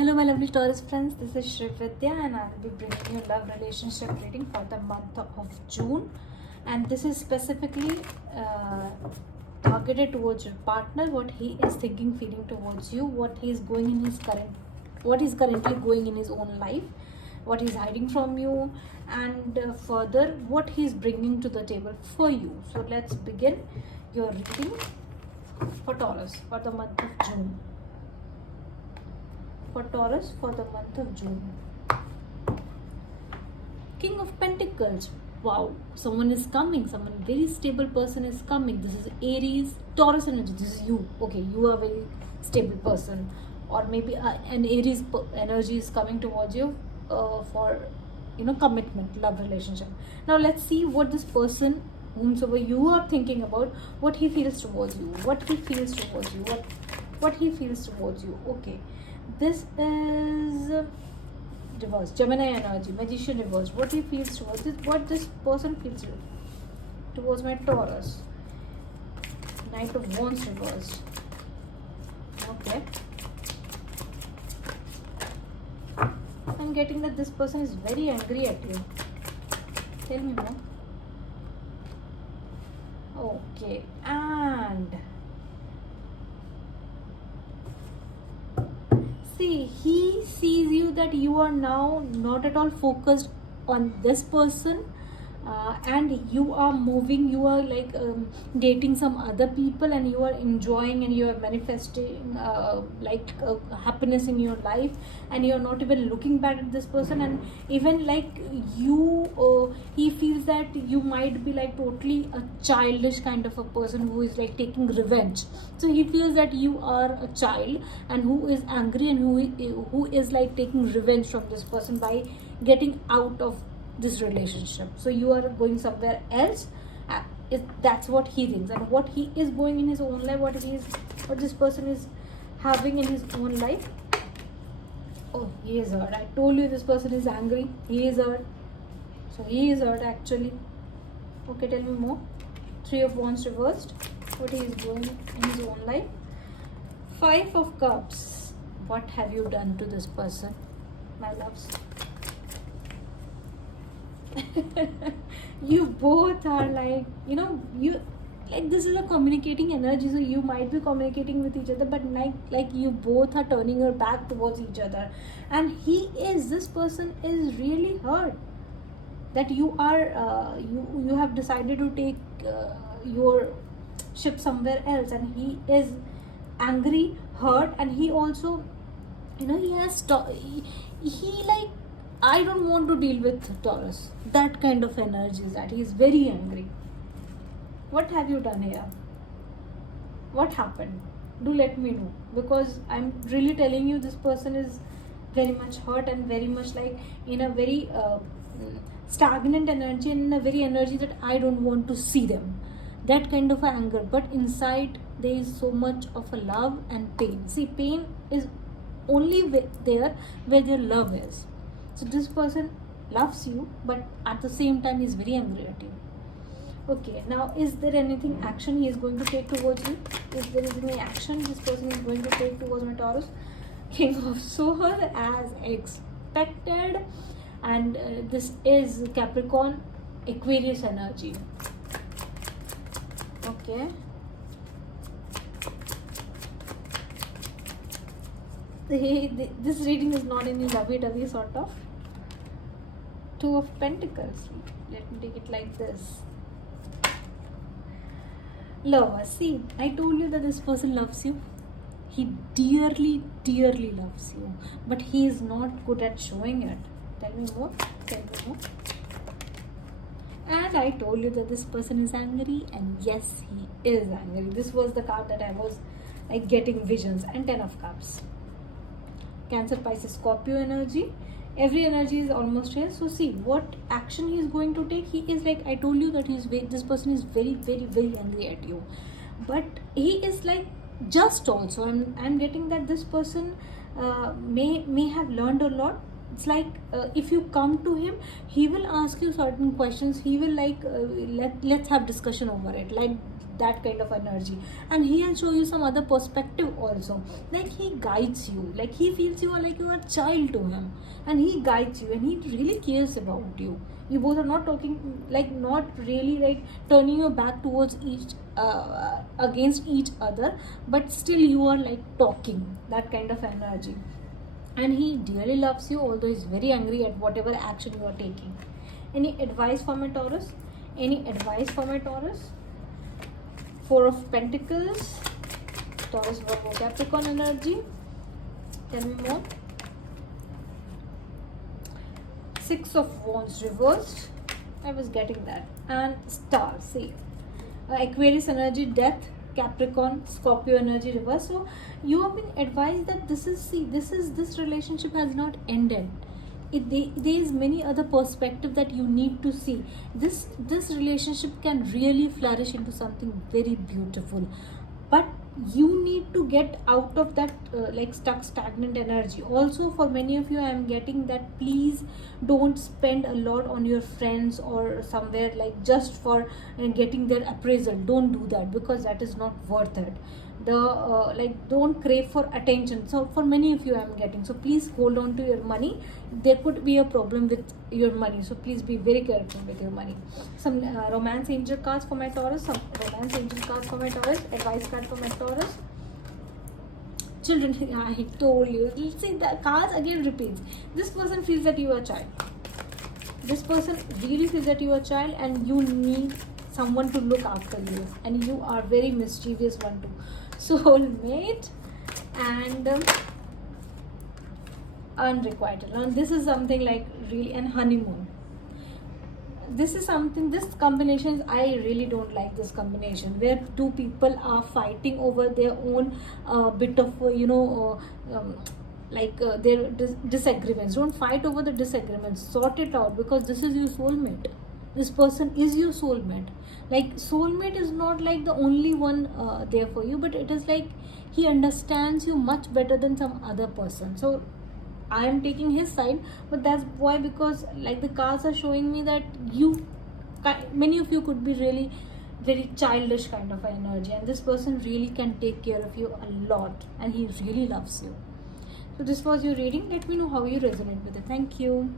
Hello, my lovely Taurus friends. This is Shri Vidya, and I will be bringing you love relationship reading for the month of June. And this is specifically targeted towards your partner. What he is thinking, feeling towards you. What he is going in his what is currently going in his own life. What he's hiding from you, and further what he's bringing to the table for you. So let's begin your reading for Taurus for the month of June. For Taurus for the month of June. King of Pentacles. Wow, someone is coming. Someone very stable person is coming. This is Aries, Taurus energy. This is you. Okay, you are a very stable person, or maybe an Aries energy is coming towards you for commitment, love relationship. Now let's see what this person, whomsoever you are thinking about, what he feels towards you. What he feels towards you. What he feels towards you. Okay. This is reverse, Gemini energy, Magician reverse. What he feels towards this, what this person feels towards my Taurus. Knight of Wands reversed. Okay. I'm getting that this person is very angry at you. Tell me more. Okay, and see, he sees you that you are now not at all focused on this person, and you are moving, you are like dating some other people, and you are enjoying and you are manifesting happiness in your life, and you are not even looking back at this person. And even like he feels that you might be like totally a childish kind of a person who is like taking revenge. So he feels that you are a child and who is angry, and who is like taking revenge from this person by getting out of this relationship. So you are going somewhere else. That's what he thinks, and what he is going in his own life, what this person is having in his own life. Oh, he is hurt. I told you this person is angry. He is hurt. So he is hurt actually. Okay, tell me more. Three of Wands reversed. What he is doing in his own life. Five of Cups. What have you done to this person, my loves? You both are like, you like, this is a communicating energy, so you might be communicating with each other, but like you both are turning your back towards each other. And this person is really hurt that you are you have decided to take your ship somewhere else, and he is angry, hurt, and he also he has he like, I don't want to deal with Taurus. That kind of energy is that he is very angry. What have you done here? What happened? Do let me know, because I'm really telling you this person is very much hurt and very much like in a very stagnant energy, and in a very energy that I don't want to see them. That kind of anger, but inside there is so much of a love and pain. See, pain is only there where their love is. So this person loves you, but at the same time is very angry at you. Okay, now is there anything action he is going to take towards you? If there is any action this person is going to take towards my Taurus? King of Swords as expected, and this is Capricorn, Aquarius energy. Okay. This reading is not any lovey-dovey sort of. Two of Pentacles. Let me take it like this. Love. See, I told you that this person loves you. He dearly, dearly loves you, but he is not good at showing it. Tell me more. Tell me more. And I told you that this person is angry, and yes, he is angry. This was the card that I was like getting visions. And Ten of Cups. Cancer, Pisces, Scorpio energy. Every energy is almost here. So see what action he is going to take. He is like, I told you that this person is very, very, very angry at you, but he is like just also. I'm getting that this person may have learned a lot. It's like if you come to him, he will ask you certain questions. He will like let's have discussion over it. Like that kind of energy. And he'll show you some other perspective also, like he guides you, like he feels you are like you are a child to him, and he guides you and he really cares about you. You both are not talking, like not really like turning your back towards each against each other, but still you are like talking, that kind of energy. And he dearly loves you, although he's very angry at whatever action you are taking. Any advice for my Taurus? Any advice for my Taurus? Four of Pentacles, Taurus, Virgo, Capricorn energy. Tell me more. Six of Wands reversed. I was getting that. And Star, see. Aquarius energy, Death, Capricorn, Scorpio energy reverse. So you have been advised that this relationship has not ended. There is many other perspective that you need to see. This relationship can really flourish into something very beautiful, but you need to get out of that like stagnant energy. Also, for many of you, I am getting that please don't spend a lot on your friends or somewhere like just for getting their appraisal. Don't do that, because that is not worth it. The like don't crave for attention. So for many of you, I am getting, so please hold on to your money. There could be a problem with your money, so please be very careful with your money. Some romance angel cards for my Taurus. Some romance angel cards for my Taurus. Advice card for my Taurus. Children, I told you. See, the cards again repeats. This person feels that you are a child. This person really feels that you are a child and you need someone to look after you, and you are very mischievous one too. Soulmate and unrequited. Now this is something like really, and honeymoon. This is something, this combination, I really don't like this combination where two people are fighting over their own bit of their disagreements. Don't fight over the disagreements, sort it out, because this is your soulmate. This person is your soulmate. Like soulmate is not like the only one there for you, but it is like he understands you much better than some other person. So I am taking his side, but that's why, because like the cards are showing me that many of you could be really very childish kind of energy, and this person really can take care of you a lot, and he really loves you. So this was your reading. Let me know how you resonate with it. Thank you.